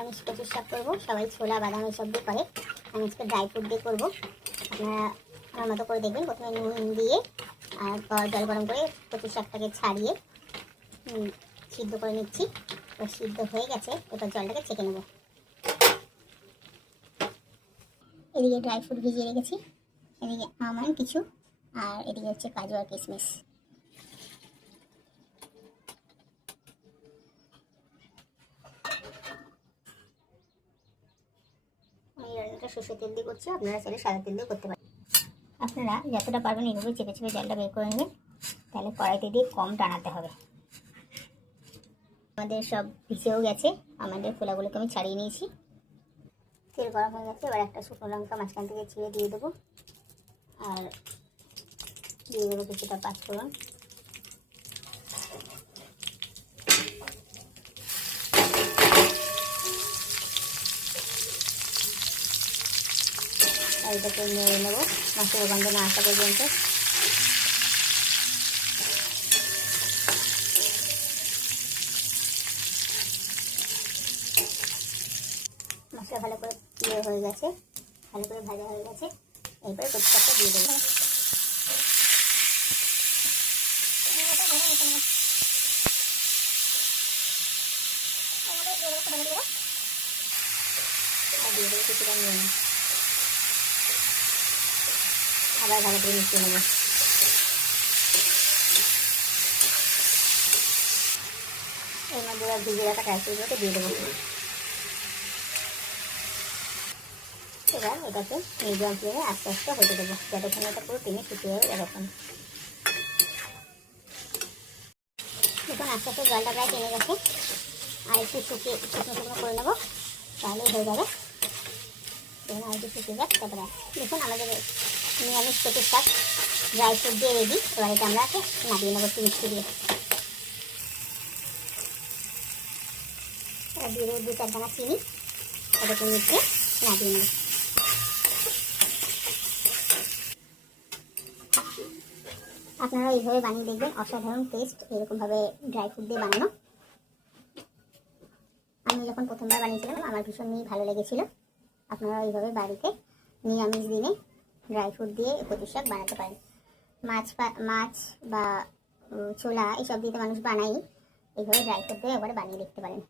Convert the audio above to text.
আমি কচুর শাক করবো। সবাই ছোলা বাদাম এসব দিয়ে করে, আমি আজকে ড্রাই ফ্রুট দিয়ে করবো। আপনারা আমার মতো করে দেখবেন। প্রথমে নুন দিয়ে আর জল গরম করে কচুর শাকটাকে ছাড়িয়ে সিদ্ধ করে নিচ্ছি। এবার সিদ্ধ হয়ে গেছে, এবার জলটাকে ছেঁকে নেব। এদিকে ড্রাই ফ্রুট ভিজিয়ে রেখেছি, এদিকে আমন্ড কিছু, আর এদিকে হচ্ছে কাজু আর কিশমিশ। আমি রান্নাটা সরষের তেল দিয়ে করছি, আপনারা চাইলে সাদা তেল দিয়ে করতে পারেন। আপনারা যতটা পারবেন এইভাবে চেপে চেপে জলটা বের করে নেবেন, তাহলে কড়াইতে দিয়ে কম টানাতে হবে। আমাদের সব ভিজেও গেছে, আমাদের খোলাগুলোকে আমি ছাড়িয়ে নিয়েছি। তেল গরম হয়ে গেছে, এবার একটা শুকনো লঙ্কা মাঝখান থেকে ছিঁড়ে দিয়ে দেবো, আর দিয়ে দেবো কিছুটা পাঁচফোড়ন। আর এটাকে নেড়ে নেবো মশলার গন্ধ না আসা পর্যন্ত। মশলা ভালো করে হয়ে গেছে, ভালো করে ভাজা হয়ে গেছে। এরপরে কচুটা দিয়ে দেবো। আর দিয়ে দেবো কিছুটা নুন, আবার ভালো করে মিশিয়ে নেবো। এর মধ্যে ভিজে রাখা ড্রাইফ্রুটগুলোকে দিয়ে দেবো। এবার এটাকে মিডিয়াম ফ্লেমে আস্তে আস্তে হতে দেবো, যতক্ষণ এটা পুরো টেনে শুকিয়ে যাবে। এরকম দেখুন আস্তে আস্তে জলটা প্রায় টেনে গেছে, আর একটু শুকিয়ে শুকনো শুকনো করে নেবো, তাহলেই হয়ে যাবে। দেখুন আর একটু শুকিয়ে যাক। তারপরে দেখুন আমাদের নিরামিষ কচুর শাক ড্রাই ফ্রুট দিয়ে রেডি। এবার এটা আমরা নামিয়ে নেবো একটু মিষ্টি দিয়ে। এবার দিয়ে দেবো 2-4 দানা চিনি, এটাকে মিশিয়ে নামিয়ে নেবো। আপনারা এইভাবে বানিয়ে দেখবেন, অসাধারণ টেস্ট এরকমভাবে ড্রাই ফ্রুট দিয়ে বানানো। আমি যখন প্রথমবার বানিয়েছিলাম আমার ভীষণই ভালো লেগেছিল। আপনারা এইভাবে বাড়িতে নিরামিষ দিনে ড্রাই ফ্রুট দিয়ে কচুর শাক বানাতে পারেন। মাছ বা ছোলা এসব দিয়ে মানুষ বানাই, এইভাবে ড্রাই ফ্রুট দিয়ে একবারে বানিয়ে দেখতে পারেন।